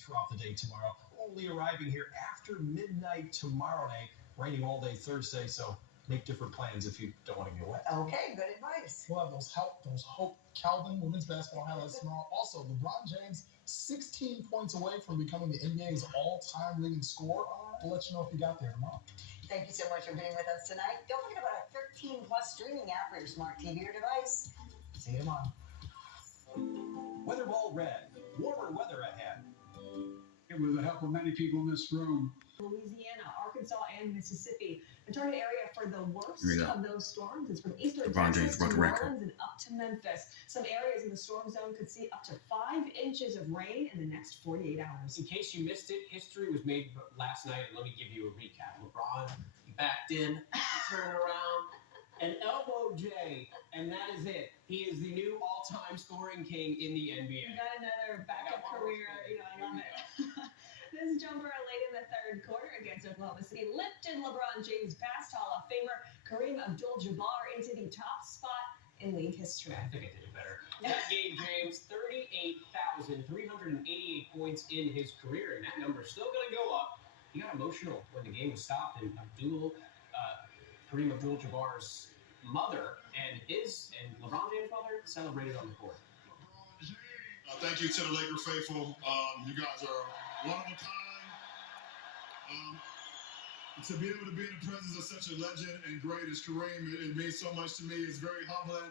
throughout the day tomorrow, only arriving here after midnight tomorrow night. Raining all day Thursday, so make different plans if you don't want to get wet. Okay, good advice. We'll have those Hope Calvin women's basketball highlights tomorrow. Also, LeBron James, 16 points away from becoming the NBA's all-time leading scorer. We'll let you know if he got there tomorrow. Thank you so much for being with us tonight. Don't forget about our 13-plus streaming app for your smart TV or device. See you tomorrow. Weather Ball Red. Warmer weather ahead. With the help of many people in this room. Louisiana, Arkansas, and Mississippi. The target area for the worst of those storms is from eastern LeBron Texas James to New Orleans and up to Memphis. Some areas in the storm zone could see up to 5 inches of rain in the next 48 hours. In case you missed it, history was made last night, and let me give you a recap. LeBron backed in, turned around, and elbow J, and that is it. He is the new all-time scoring king in the NBA. You got another backup career. I love it. This jumper late in the third quarter against Oklahoma City lifted LeBron James past Hall of Famer Kareem Abdul-Jabbar into the top spot in league history. I think I did it better. That gave James 38,388 points in his career, and that number is still going to go up. He got emotional when the game was stopped, and Kareem Abdul-Jabbar's mother and LeBron James' mother celebrated on the court. Thank you to the Laker faithful. You guys are one of a kind. To be able to be in the presence of such a legend and great as Kareem, it means so much to me. It's very humbling.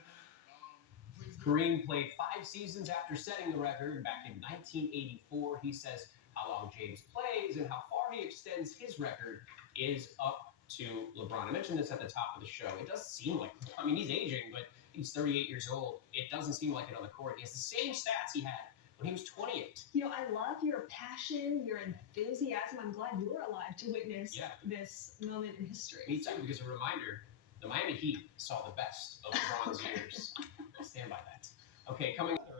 Kareem played 5 seasons after setting the record back in 1984. He says how long James plays and how far he extends his record is up to LeBron. I mentioned this at the top of the show. It does seem like, he's aging, but he's 38 years old. It doesn't seem like it on the court. He has the same stats he had when he was 28. I love your passion, your enthusiasm. I'm glad you're alive to witness this moment in history. Me too, because a reminder, the Miami Heat saw the best of LeBron's years. Stand by that. Okay, coming up ahead.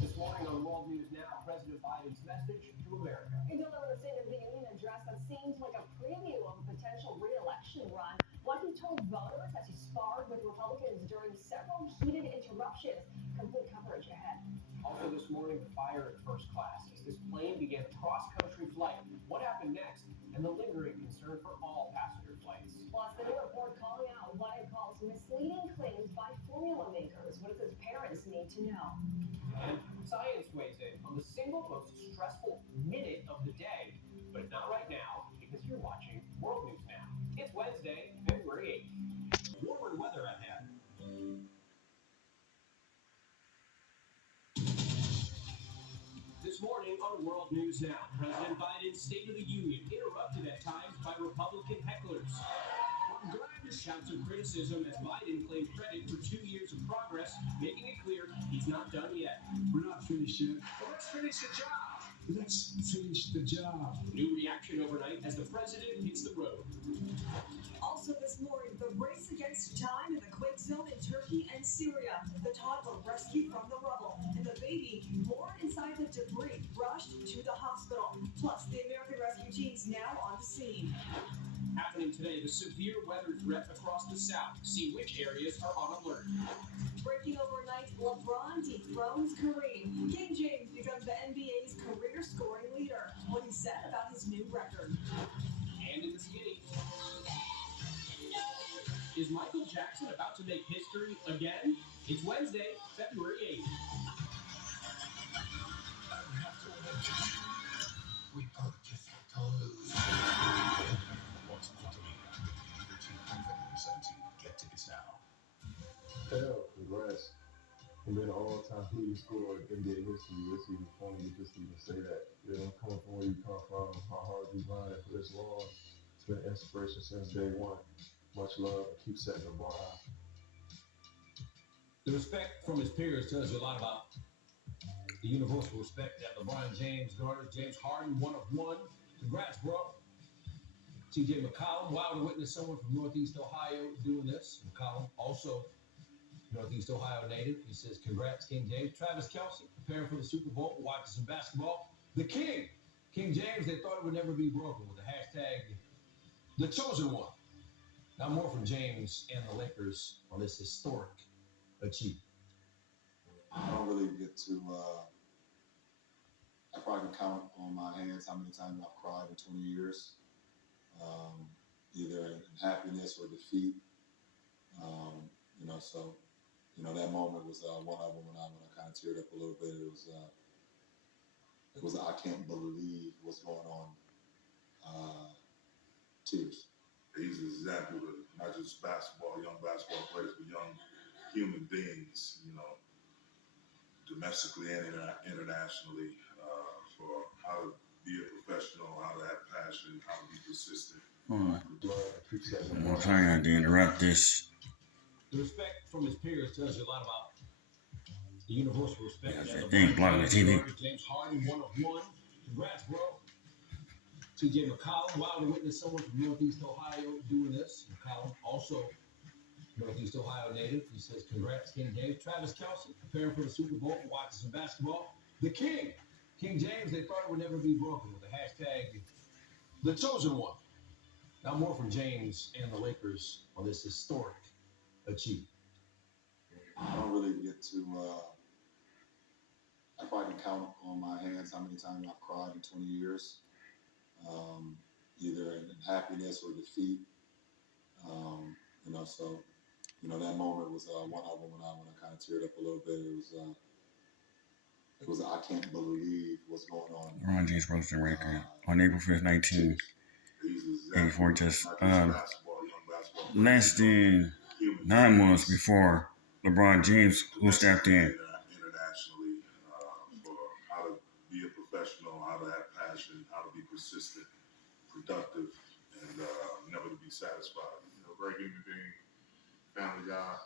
This morning on World News Now, President Biden's message to America. He delivered a State of the Union address that seems like a preview of a potential re-election run. What he told voters as he sparred with Republicans during several heated interruptions. Complete coverage ahead. Also this morning, the fire at first class as this plane began a cross-country flight. What happened next? And the lingering concern for all passenger flights. Plus, the new report calling out what it calls misleading claims by formula makers. What does parents need to know? And science weighs in on the single most stressful minute of the day. But it's not right now, because you're watching World News Now. It's Wednesday, February 8th. Warmer weather ahead. This morning on World News Now, President Biden's State of the Union interrupted at times by Republican hecklers. From grand shouts of criticism as Biden claimed credit for 2 years of progress, making it clear he's not done yet. We're not finished yet. Well, let's finish the job. Let's finish the job. New reaction overnight as the president hits the road. Also this morning, the race against time in the quake zone in Turkey and Syria. The toddler rescued from the rubble, and the baby born inside the debris rushed to the hospital. Plus, the American rescue teams now on the scene. Happening today, the severe weather threat across the South. See which areas are on alert. Breaking overnight, LeBron dethrones Kareem. King James becomes the NBA's career scoring leader. What he said about his new record. And in the skate. Is Michael Jackson about to make history again? It's Wednesday, February 8th. We both just have to lose. Once Quantumania, either team February 17th. Get tickets now. Hell, congrats. You've been an all-time leading scorer in NBA history. It's even funny to just even say that. Coming from where you come from, how hard you grinded for this long. It's been an inspiration since day one. Much love and keep setting the bar high. The respect from his peers tells you a lot about the universal respect that LeBron James garners. James Harden, 1 of 1. Congrats, bro. TJ McCollum, wow to witness someone from Northeast Ohio doing this. McCollum, also Northeast Ohio native. He says, congrats, King James. Travis Kelce, preparing for the Super Bowl, watching some basketball. The King, King James, they thought it would never be broken with the hashtag, the chosen one. Now more from James and the Lakers on this historic achievement. I don't really get get to. I probably can count on my hands how many times I've cried in 20 years, either in happiness or defeat. So that moment was one of them when I kind of teared up a little bit. It was I can't believe what's going on. Tears. He's an example of not just young basketball players, but young human beings, domestically and internationally, for how to be a professional, how to have passion, how to be persistent. I'm trying to interrupt this. The respect from his peers tells you a lot about the universal respect. Yeah, that I think LeBron blocking the TV. James Harden, 1 of 1. Congrats, bro. TJ McCollum, wow to witness someone from Northeast Ohio doing this. McCollum, also Northeast Ohio native. He says, congrats, King James. Travis Kelce, preparing for the Super Bowl, watching some basketball. The King, King James, they thought it would never be broken with the hashtag The Chosen One. Now more from James and the Lakers on this historic achievement. I don't really get to. I probably can count on my hands how many times I've cried in 20 years, either in happiness or defeat. That moment was one of them when I kind of teared up a little bit. It was I can't believe what's going on. LeBron James broke the record on April 5th, 1984, just less than 9 months before LeBron James, who stepped in. Internationally, for how to be a professional, how to have passion, how to be persistent, productive, and never to be satisfied. Great human being, family guy,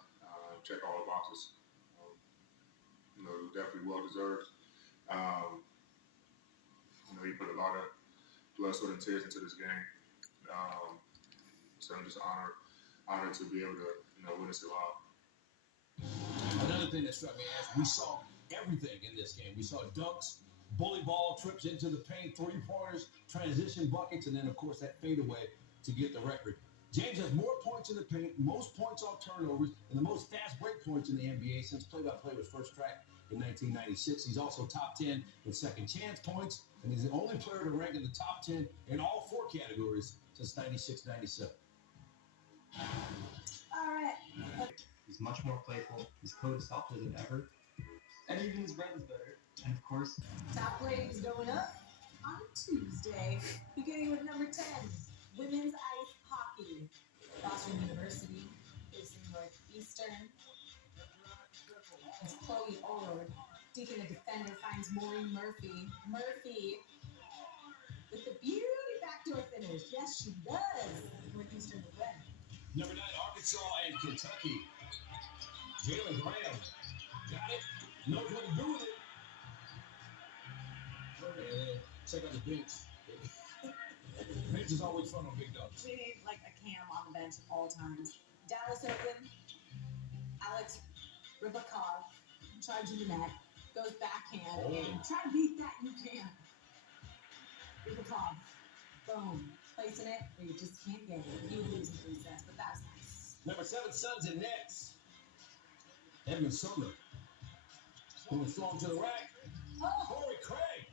check all the boxes. Definitely well deserved. He put a lot of blood, sweat, and tears into this game. So I'm just honored to be able to witness it live. Another thing that struck me as we saw everything in this game. We saw dunks, bully ball, trips into the paint, 3-pointers, transition buckets, and then, of course, that fadeaway to get the record. James has more points in the paint, most points off turnovers, and the most fast break points in the NBA since play-by-play was first tracked in 1996. He's also top 10 in second chance points, and he's the only player to rank in the top 10 in all 4 categories since 96-97. All right. He's much more playful. He's code softer than ever. And even his bread is better. And of course, Top ratings going up on Tuesday, beginning with number 10, women's ice hockey. Boston University is in Northeastern. It's Chloe O'Rourke. Deacon, the defender, finds Maureen Murphy. Murphy with the beauty backdoor finish. Yes, she does. Northeastern would win. Number 9, Arkansas and Kentucky. Jalen Graham got it, knows what to do with it. And check out the bench. Bench is always fun on big dogs. We need like a cam on the bench at all times. Dallas Open. Alex Rybakov charging the net, goes backhand, and try to beat that you can. Rybakov, boom, placing it where you just can't get it. You lose in 3 sets, but that's nice. Number 7, Suns and Nets. Edmund Sumner going strong to the rack. Corey Craig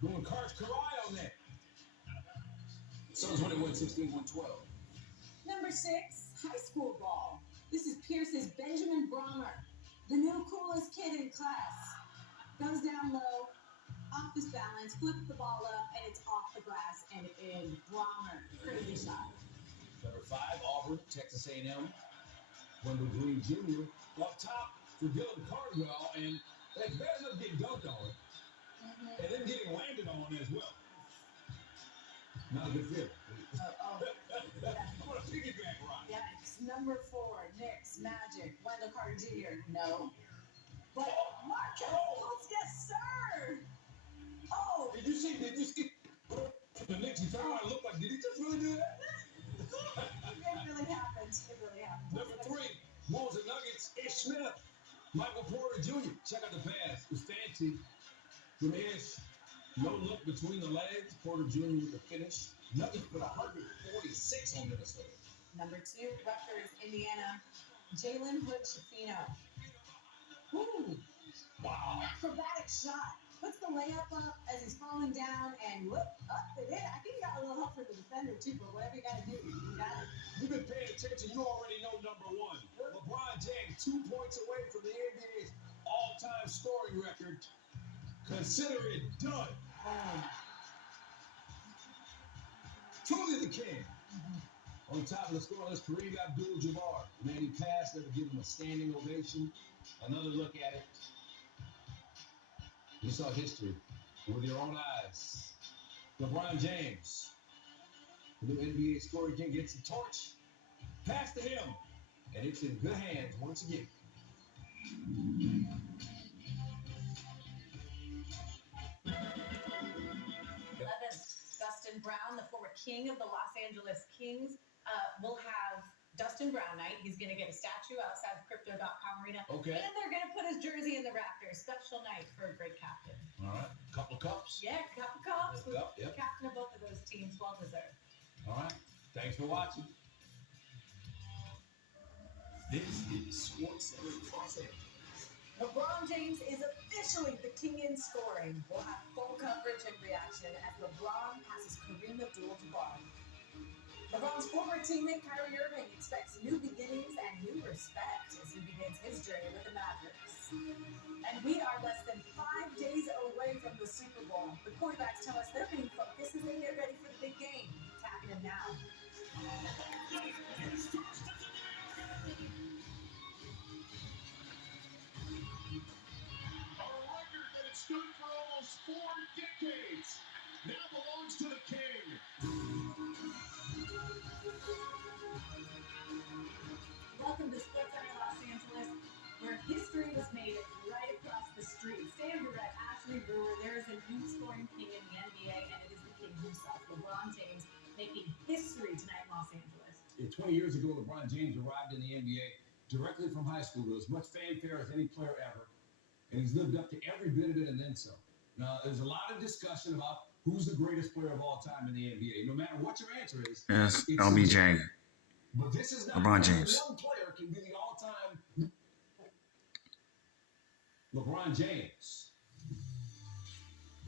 going Karch Karai on that. Suns winning 116-112. Number 6, high school ball. This is Pierce's Benjamin Brommer, the new coolest kid in class. Goes down low, off his balance, flips the ball up, and it's off the glass and in. Brommer, crazy shot. Number 5, Auburn, Texas A&M. Wendell Green Jr. up top for Dylan Cardwell, and it's bad enough getting dunked on, and then getting landed on as well. Not a good fit. I'm going to piggyback right. Yikes. Number 4, Knicks, Magic, Wendell Carter Jr. No. But Marcus Fultz, yes, sir. Oh. Did you see the Knicks? He turned around and looked like, did he just really do that? It really happened. It really happened. Number 3, Wolves and Nuggets, Ish Smith, Michael Porter Jr. Check out the pass. It's fancy from Ish. No look between the legs. Porter Jr. with the finish. Nuggets put 146 on Minnesota. Number 2, Rutgers, Indiana, Jalen Hood Shafino. Woo. Wow. shot. Puts the layup up as he's falling down and whoop, up it in. I think he got a little help from the defender too, but whatever you got to do, you got it. You've been paying attention. You already know number one. LeBron James, 2 points away from the NBA's all-time scoring record. Consider it done. Truly the king. On top of the score list, Kareem Abdul-Jabbar. The man he passed, never give him a standing ovation. Another look at it. You saw history with your own eyes. LeBron James, the new NBA scorer, again gets the torch. Pass to him, and it's in good hands once again. Dustin Brown, the former king of the Los Angeles Kings, will have Dustin Brown night. He's going to get a statue outside of Crypto.com Arena. Okay. And they're going to put his jersey in the rafters. Special night for a great captain. All right. Couple cups. Yeah, couple cups. Yep. Captain of both of those teams. Well deserved. All right. Thanks for watching. This is Sports Center Los Angeles. LeBron James is officially the king in scoring. We'll have full coverage and reaction as LeBron passes Kareem Abdul-Jabbar. LeBron's former teammate Kyrie Irving expects new beginnings and new respect as he begins his journey with the Mavericks. And we are less than 5 days away from the Super Bowl. The quarterbacks tell us they're being focused as they get ready for the big game. It's happening now. Stood for almost 4 decades, now belongs to the king. Welcome to Sports Center Los Angeles, where history was made right across the street. Stand direct, Ashley Brewer. There is a new scoring king in the NBA, and it is the king himself, LeBron James, making history tonight in Los Angeles. Yeah, 20 years ago, LeBron James arrived in the NBA directly from high school with as much fanfare as any player ever. And he's lived up to every bit of it and then some. Now, there's a lot of discussion about who's the greatest player of all time in the NBA. No matter what your answer is. Yes, LBJ. But this is not LeBron James. One player can be the all-time LeBron James.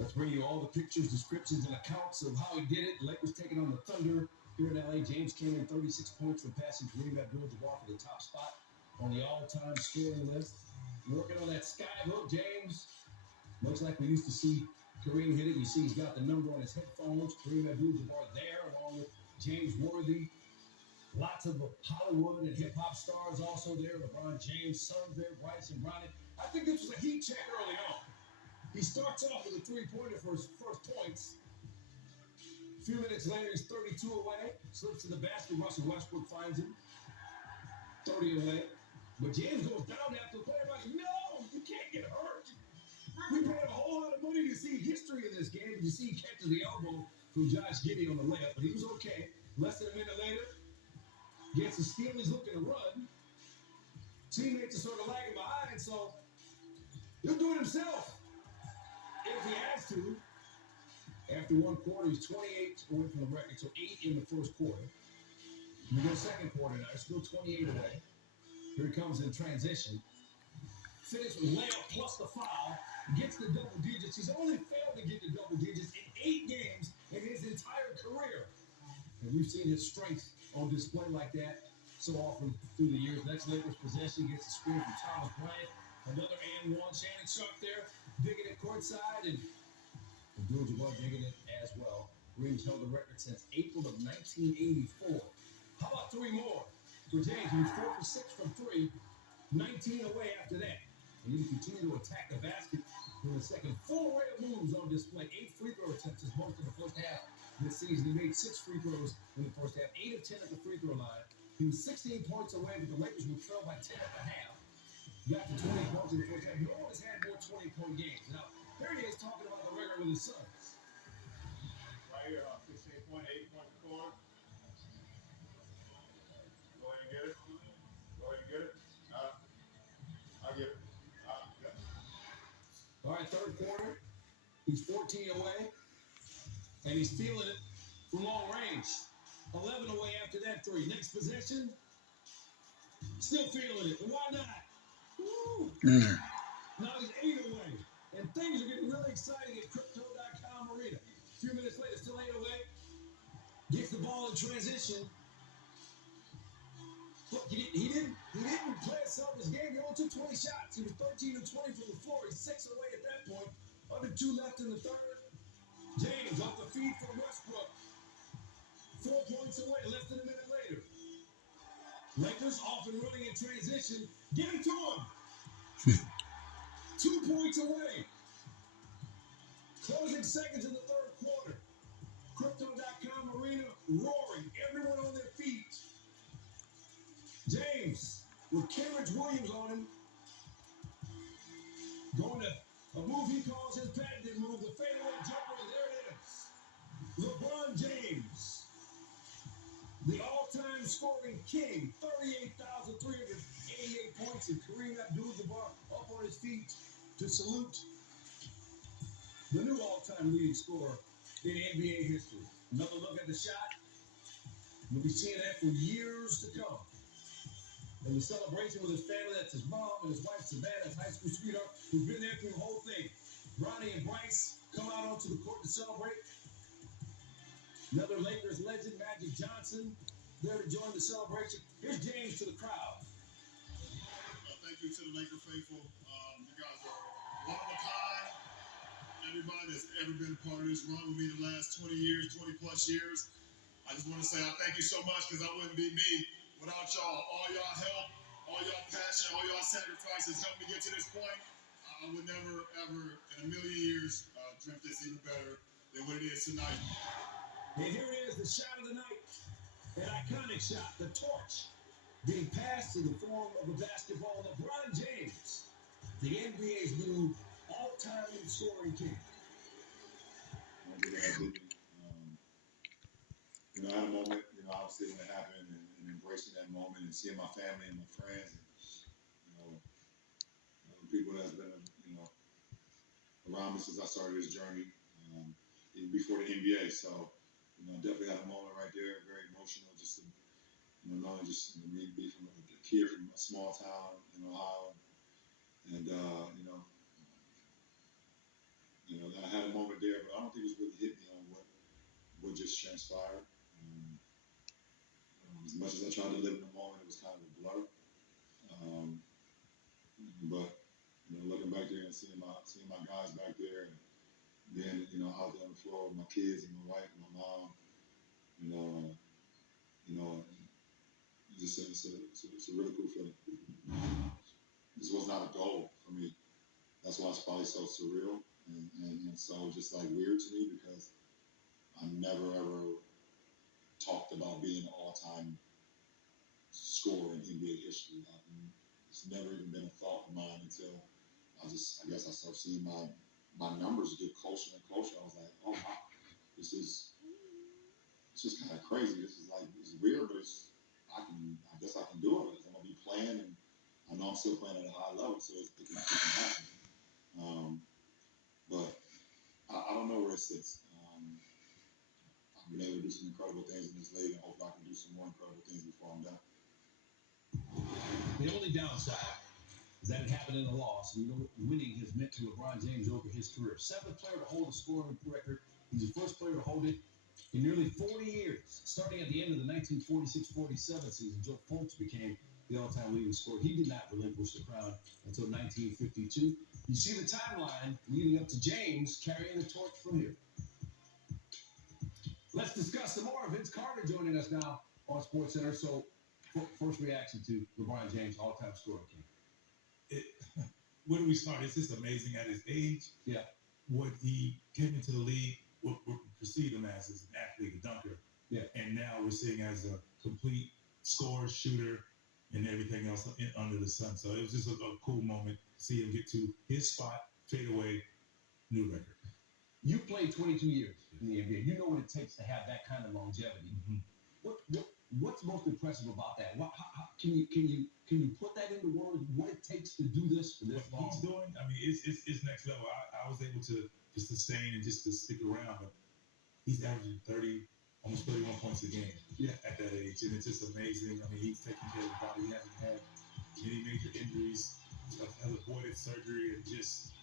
Let's bring you all the pictures, descriptions, and accounts of how he did it. Lakers taking on the Thunder here in LA. James came in 36 points from passing Kareem Abdul-Jabbar for the top spot on the all-time scoring list. Working on that sky hook, James. Looks like we used to see Kareem hit it. You see he's got the number on his headphones. Kareem Abdul-Jabbar there, along with James Worthy. Lots of Hollywood and hip-hop stars also there. LeBron James' sons there, Bryce and Bronny. I think this was a heat check early on. He starts off with a three-pointer for his first points. A few minutes later, he's 32 away. Slips to the basket. Russell Westbrook finds him. 30 away. But James goes down after the play. Everybody, no, you can't get hurt. We paid a whole lot of money to see history in this game. You see he catches the elbow from Josh Giddey on the layup, but he was okay. Less than a minute later, gets a steal. He's looking to run. Teammates are sort of lagging behind, so he'll do it himself if he has to. After one quarter, he's 28 away from the record, so 8 in the first quarter. We go second quarter now. Still 28 away. Here he comes in transition. Finished with layup plus the foul. Gets the double digits. He's only failed to get to double digits in 8 games in his entire career. And we've seen his strength on display like that so often through the years. Next Lakers possession gets a screen from Thomas Bryant. Another and one. Shannon Sharp there, digging it courtside. And Abdul-Jabbar digging it as well. Kareem's held the record since April of 1984. How about 3 more? For James, he was 4 for 6 from 3, 19 away after that. And he continued to attack the basket in the second. Full array of moves on display. 8 free throw attempts is most in the first half this season. He made 6 free throws in the first half, 8 of 10 at the free throw line. He was 16 points away, but the Lakers were trailed by 10 at the half. Got to 20 points in the first half. He always had more 20-point games. Now, here he is talking about the record with his sons. Right here, 16 point, 8 point score. Go ahead and get it. Go ahead and get it. I'll get it. Yeah. All right, third quarter. He's 14 away, and he's feeling it from long range. 11 away after that 3. Next possession, still feeling it. Why not? Woo! Now he's 8 away. And things are getting really exciting at Crypto.com Arena. A few minutes later, still 808. Gets the ball in transition. Look, he didn't play a selfish game. He only took 20 shots. He was 13 of 20 from the floor. He's 6 away at that point. Under 2 left in the third. James off the feed from Westbrook. 4 points away, less than a minute later. Lakers off and running in transition. Get it to him. 2 points away. Closing seconds in the third quarter. Crypto.com Arena roaring. Everyone on their feet. James with Kenrich Williams on him. Going to a move he calls his patented move, the fadeaway jumper, and there it is. LeBron James, the all-time scoring king, 38,388 points, and Kareem Abdul-Jabbar up on his feet to salute the new all-time leading scorer in NBA history. Another look at the shot. We'll be seeing that for years to come. And the celebration with his family, that's his mom and his wife Savannah, his high school sweetheart, who's been there through the whole thing. Ronnie and Bryce come out onto the court to celebrate. Another Lakers legend, Magic Johnson, there to join the celebration. Here's James to the crowd. Thank you to the Laker faithful. You guys are one of a kind. Everybody that's ever been a part of this run with me the last 20 years, 20 plus years. I just want to say I thank you so much because I wouldn't be me without y'all. All y'all help, all y'all passion, all y'all sacrifices helped me get to this point. I would never, ever in a million years dreamt this even better than what it is tonight. And here it is, the shot of the night. An iconic shot, the torch, being passed in the form of a basketball. LeBron James, the NBA's new all-time scoring king. I had a moment, obviously when it happened and embracing that moment and seeing my family and my friends and, people that's been, around me since I started this journey, even before the NBA. So, definitely had a moment right there, very emotional, just to, knowing just me being from a kid from a small town in Ohio. And, I had a moment there, but I don't think it was really hit me on what just transpired. As much as I tried to live in the moment, it was kind of a blur. But looking back there and seeing my guys back there, and then out there on the floor with my kids and my wife and my mom, it's a really cool feeling. This was not a goal for me. That's why it's probably so surreal and so just like weird to me because I never ever talked about being an all-time scorer in NBA history. It's never even been a thought of mine until I guess I started seeing my numbers get closer and closer. I was like, oh wow, it's just kind of crazy. It's weird, but I guess I can do it because I'm gonna be playing and I know I'm still playing at a high level, so it can happen. But I don't know where it sits. I've been able to do some incredible things in this league, and hopefully I can do some more incredible things before I'm done. The only downside is that it happened in a loss. And winning has meant to LeBron James over his career. 7th player to hold a scoring record. He's the first player to hold it in nearly 40 years. Starting at the end of the 1946-47 season, Joe Fultz became the all-time leading scorer. He did not relinquish the crown until 1952. You see the timeline leading up to James carrying the torch from here. Let's discuss some more. Vince Carter joining us now on SportsCenter. So, first reaction to LeBron James, all-time scorer king. Where do we start? It's just amazing at his age. Yeah. What he came into the league, what we perceived him as an athlete, a dunker. Yeah. And now we're seeing as a complete scorer, shooter, and everything else under the sun. So it was just a cool moment to see him get to his spot, fade away, new record. You played 22 years in the NBA. You know what it takes to have that kind of longevity. Mm-hmm. What's most impressive about that? How can you put that into words? What it takes to do this for this long? What he's doing, I mean, it's next level. I was able to sustain and just to stick around, but he's averaging almost 31 points a game. Yeah. At that age, and it's just amazing. I mean, he's taking care of the body. He hasn't had any major injuries. Has avoided surgery, and just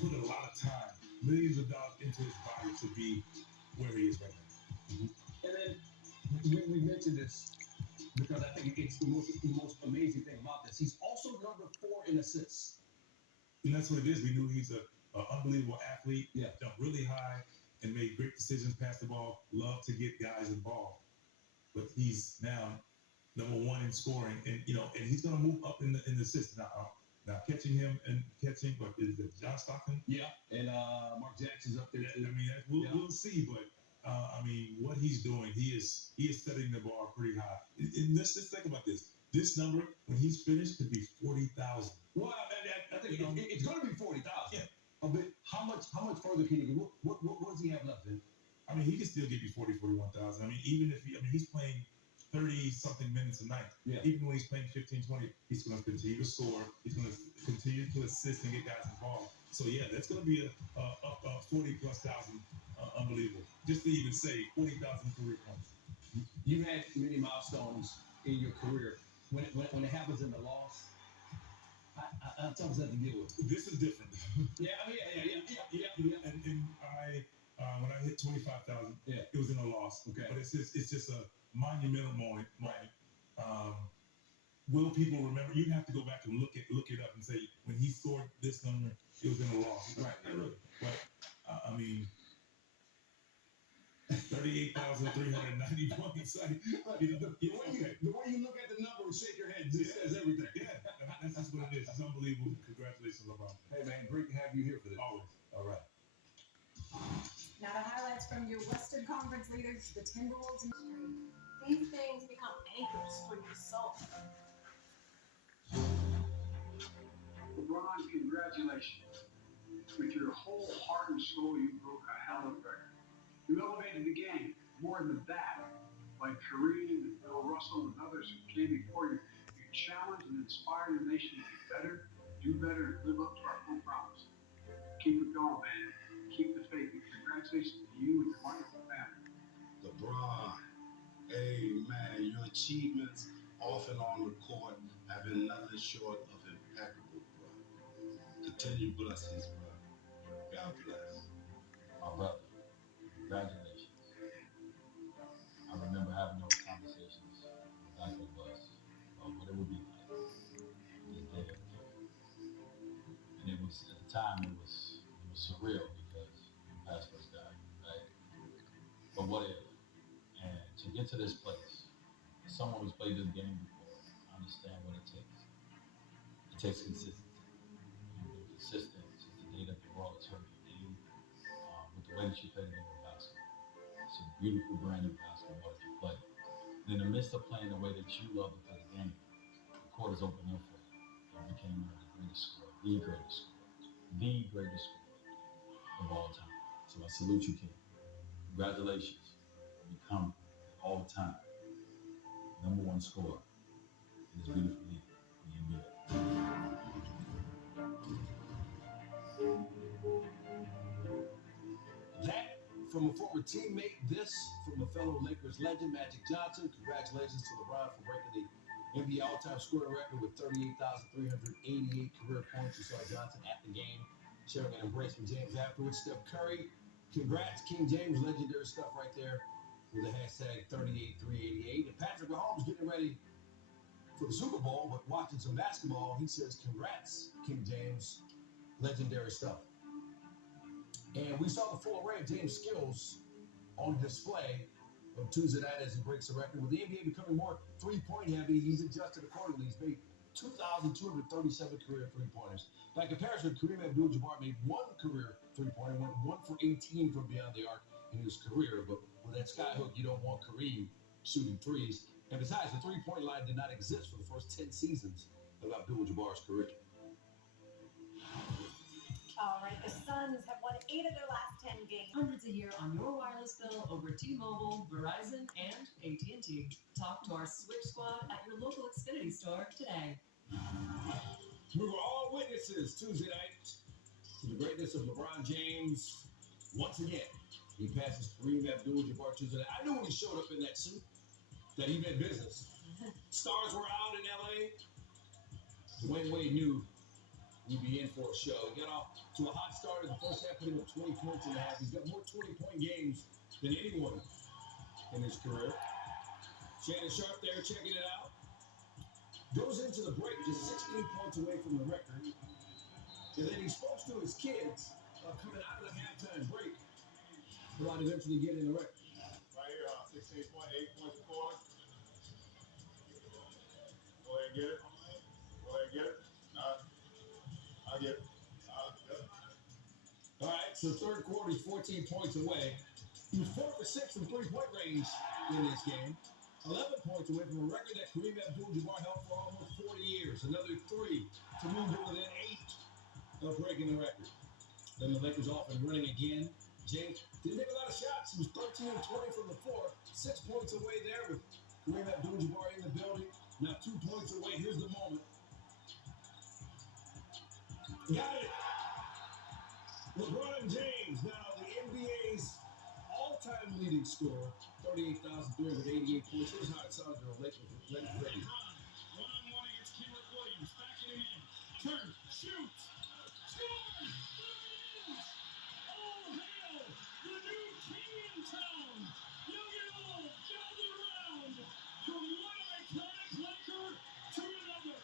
the put a lot of time, millions of dollars into his body to be where he is right now. And then we mentioned this because I think it's the most amazing thing about this. He's also number 4 in assists. And that's what it is. We knew he's an unbelievable athlete. Yeah. Jumped really high and made great decisions, passed the ball, loved to get guys involved. But he's now number 1 in scoring, and and he's going to move up in the assists now. Catching him and catching, but is it John Stockton? Yeah, and Mark Jackson's up there. I mean, we'll see, but I mean, what he's doing, he is setting the bar pretty high. And let's just think about this. This number, when he's finished, could be 40,000. Well, I think it's going to be 40,000. Yeah. But how much further can he go? What does he have left in? I mean, he can still give you 40, 41,000. I mean, even if he's playing 30-something minutes a night. Yeah. Even when he's playing 15, 20, he's going to continue to score. He's going to continue to assist and get guys involved. So, yeah, that's going to be a 40-plus thousand, unbelievable. Just to even say 40,000 career points. You've had many milestones in your career. When it happens in the loss, I sometimes have to deal with it. This is different. Yeah. And I, when I hit 25,000, yeah, it was in a loss. Okay. But it's just a monumental moment. Will people remember? You have to go back and look it up and say when he scored this number, it was in a loss. Right. But I mean, 38,390 points. The way you look at the number and shake your head just says everything. Yeah, that's just what it is. It's unbelievable. Congratulations, LeBron. Hey man, great to have you here for this. Always. All right. Now the highlights from your Western Conference leaders, the Timberwolves and these things become anchors for your soul. LeBron, congratulations. With your whole heart and soul, you broke a hell of a record. You elevated the game. More than that, like Kareem and Bill Russell and others who came before you, you challenged and inspired the nation to be better, do better, and live up to our full promise. Keep it going, man. Keep the faith. And congratulations to you and your wonderful family. LeBron, amen. Your achievements off and on the court have been nothing short of impeccable, bro. Continue blessings, bro. God bless. My brother, congratulations. I remember having those conversations back with us about what it would be like this day of the game. And it was, at the time, it was surreal because you passed us guy, right? But what if? And to get to this place, someone who's played this game before, understand what it takes. It takes consistency. You've been consistent since the day that the world has heard your name, with the way that you play the game of basketball. It's a beautiful brand of basketball that you play. And in the midst of playing the way that you love to play the game, the court is open up for you. You became one of the greatest scorers, the greatest scorer of all time. So I salute you, King. Congratulations on becoming all-time #1 scorer in this beautiful league, the NBA. That from a former teammate, this from a fellow Lakers legend, Magic Johnson. Congratulations to LeBron for breaking the NBA all-time scoring record with 38,388 career points. You saw Johnson at the game, sharing an embrace from James afterwards. Steph Curry, congrats, King James, legendary stuff right there with the hashtag 38388. And Patrick Mahomes getting ready for the Super Bowl, but watching some basketball, he says, congrats, King James, legendary stuff. And we saw the full array of James' skills on display on Tuesday night as he breaks the record. With the NBA becoming more three-point heavy, he's adjusted accordingly. He's made 2,237 career three-pointers. By comparison, Kareem Abdul-Jabbar made 1 career three-pointer, went 1 for 18 from beyond the arc in his career. But with that skyhook, you don't want Kareem shooting threes. And besides, the three-point line did not exist for the first 10 seasons of Abdul-Jabbar's career. All right, the Suns have won 8 of their last 10 games. Hundreds a year on your wireless bill over T-Mobile, Verizon, and AT&T. Talk to our Switch Squad at your local Xfinity store today. We were all witnesses Tuesday night to the greatness of LeBron James. Once again, he passes Kareem Abdul-Jabbar Tuesday night. I knew when he showed up in that suit that he meant business. Stars were out in L.A. Dwayne Wade knew he'd be in for a show. He got off to a hot start the first half, putting up 20 points in the half. He's got more 20-point games than anyone in his career. Shannon Sharp there checking it out. Goes into the break just 16 points away from the record. And then he spoke to his kids coming out of the halftime break about eventually getting the record. Right here, 16.8 points a quarter. Go ahead and get it. Go ahead and get it. I'll get it. All right, so third quarter, he's 14 points away. He was 4 for 6 from three-point range in this game. 11 points away from a record that Kareem Abdul-Jabbar held for almost 40 years. Another 3 to move him within 8 of breaking the record. Then the Lakers off and running again. James didn't take a lot of shots. He was 13 and 20 from the floor. 6 points away there with Kareem Abdul-Jabbar in the building. Now 2 points away. Here's the moment. Got it. LeBron James, now the NBA's all-time leading scorer, 38,388 points. Here's how it sounds during Lakers ready. One-on-one against Kenrich Williams. Backing him in. Turn. Shoot. Score. All hail the new king in town. Young and old, gather round. From one iconic Laker to another.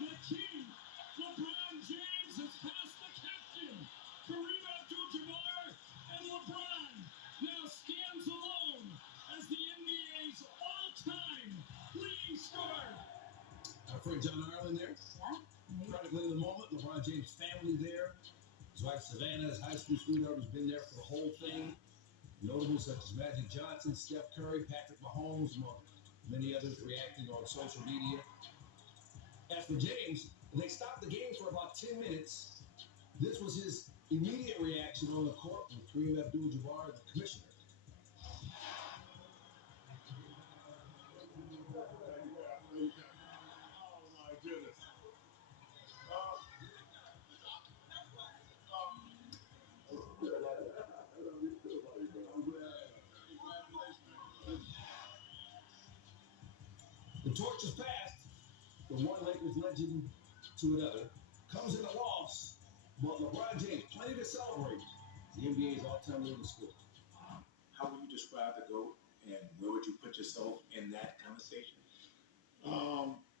The king, LeBron James, has passed the captain, Kareem Abdul-Jabbar, and LeBron now stands alone as the NBA's all-time leading scorer. Our friend John Ireland there. Chronicling the moment. LeBron James' family there. His wife Savannah, his high school sweetheart, has been there for the whole thing. Notables such as Magic Johnson, Steph Curry, Patrick Mahomes, among many others reacting on social media. As for James, they stopped the game for about 10 minutes. This was his immediate reaction on the court with Kareem Abdul-Jabbar, the commissioner. Oh my goodness. The torch is passed from one Lakers legend to another. Comes in a loss, but LeBron James, plenty to celebrate. The NBA's all-time leading scorer. How would you describe the GOAT, and where would you put yourself in that conversation? I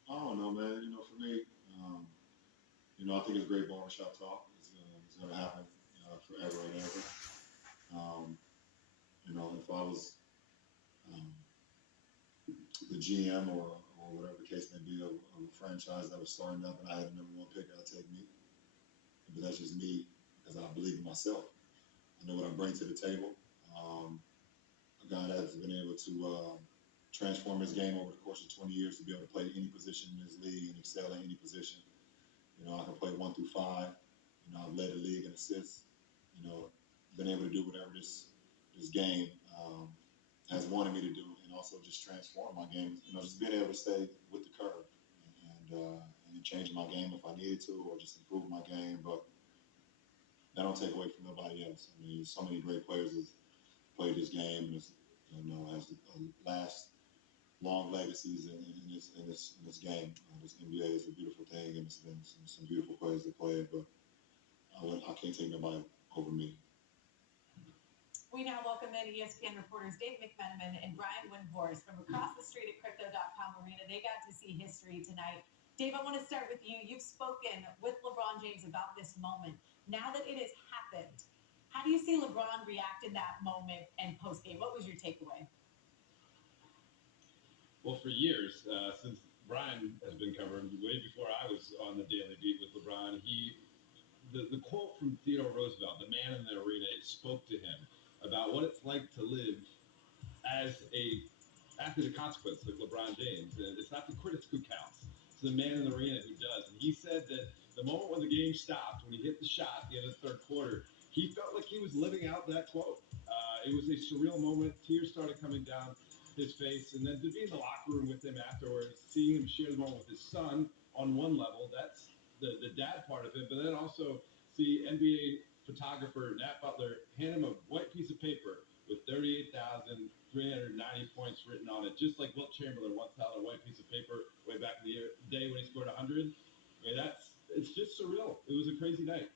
don't know, man. For me, I think it's great barbershop talk. It's going to happen forever and ever. If I was the GM or whatever the case may be of a franchise that was starting up and I had the number 1 pick, I'd take me. But that's just me because I believe in myself. I know what I bring to the table. A guy that has been able to transform his game over the course of 20 years to be able to play any position in this league and excel in any position. I can play 1 through 5. I've led the league in assists. Been able to do whatever this game has wanted me to do, and also just transform my game. Just being able to stay with the curve and change my game if I needed to, or just improve my game. But that don't take away from nobody else. So many great players have played this game, and has last long legacies in this game. This NBA is a beautiful thing, and it's been some beautiful players that play it. But I can't take nobody over me. We now welcome in ESPN reporters Dave McMenamin and Brian Windhorst from across the street at Crypto.com Arena. They got to see history tonight. Dave, I want to start with you. You've spoken with LeBron James about this moment. Now that it has happened, how do you see LeBron react in that moment and post-game? What was your takeaway? Well, for years, since Brian has been covering, way before I was on the Daily Beat with LeBron, the quote from Theodore Roosevelt, the man in the arena, it spoke to him about what it's like to live as a athlete of consequence like LeBron James. And it's not the critics who counts. It's the man in the arena who does. And he said that the moment when the game stopped, when he hit the shot at the end of the third quarter, he felt like he was living out that quote. It was a surreal moment. Tears started coming down his face. And then to be in the locker room with him afterwards, seeing him share the moment with his son on one level, that's the dad part of it. But then also see NBA photographer Nat Butler hand him a white piece of paper with 38,390 points written on it, just like Wilt Chamberlain once held a white piece of paper way back in the day when he scored 100. It's just surreal. It was a crazy night.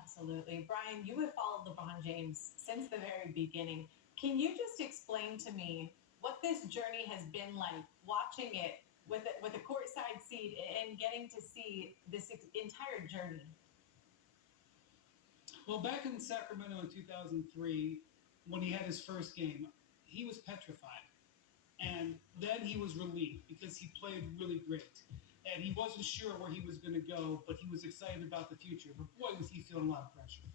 Absolutely. Brian, you have followed LeBron James since the very beginning. Can you just explain to me what this journey has been like, watching it with a courtside seat and getting to see this entire journey? Well, back in Sacramento in 2003, when he had his first game, he was petrified. And then he was relieved because he played really great. And he wasn't sure where he was going to go, but he was excited about the future. But boy, was he feeling a lot of pressure.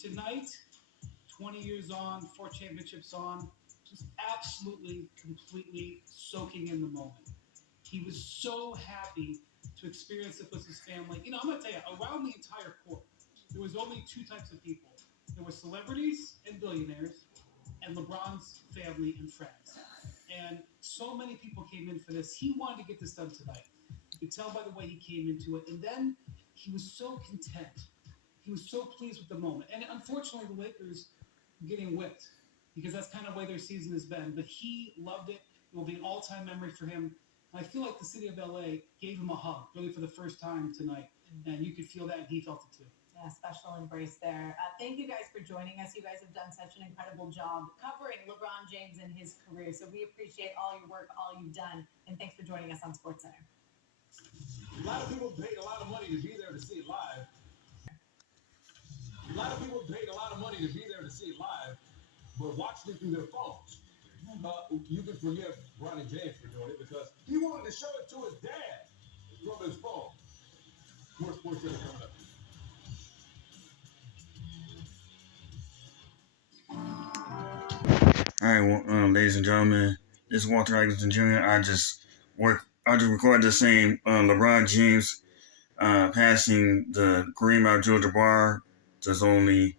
Tonight, 20 years on, 4 championships on, just absolutely, completely soaking in the moment. He was so happy to experience it with his family. You know, I'm going to tell you, around the entire court, there was only 2 types of people. There were celebrities and billionaires, and LeBron's family and friends. And so many people came in for this. He wanted to get this done tonight. You could tell by the way he came into it. And then he was so content. He was so pleased with the moment. And unfortunately, the Lakers were getting whipped because that's kind of the way their season has been. But he loved it. It will be an all-time memory for him. And I feel like the city of LA gave him a hug, really for the first time tonight. And you could feel that, and he felt it too. Yeah, special embrace there. Thank you guys for joining us. You guys have done such an incredible job covering LeBron James and his career. So we appreciate all your work, all you've done. And thanks for joining us on SportsCenter. A lot of people paid a lot of money to be there to see it live. A lot of people paid a lot of money to be there to see it live, but watching it through their phones. You can forgive Bronny James for doing it because he wanted to show it to his dad from his phone. More SportsCenter coming up. All right, well, ladies and gentlemen, this is Walter Isaacson Jr. I just recorded the same LeBron James passing the Kareem Abdul-Jabbar. There's only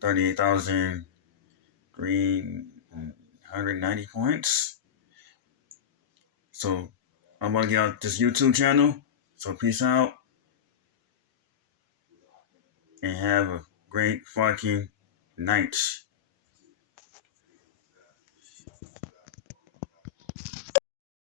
38,390 points. So I'm gonna get out this YouTube channel. So peace out and have a great fucking night.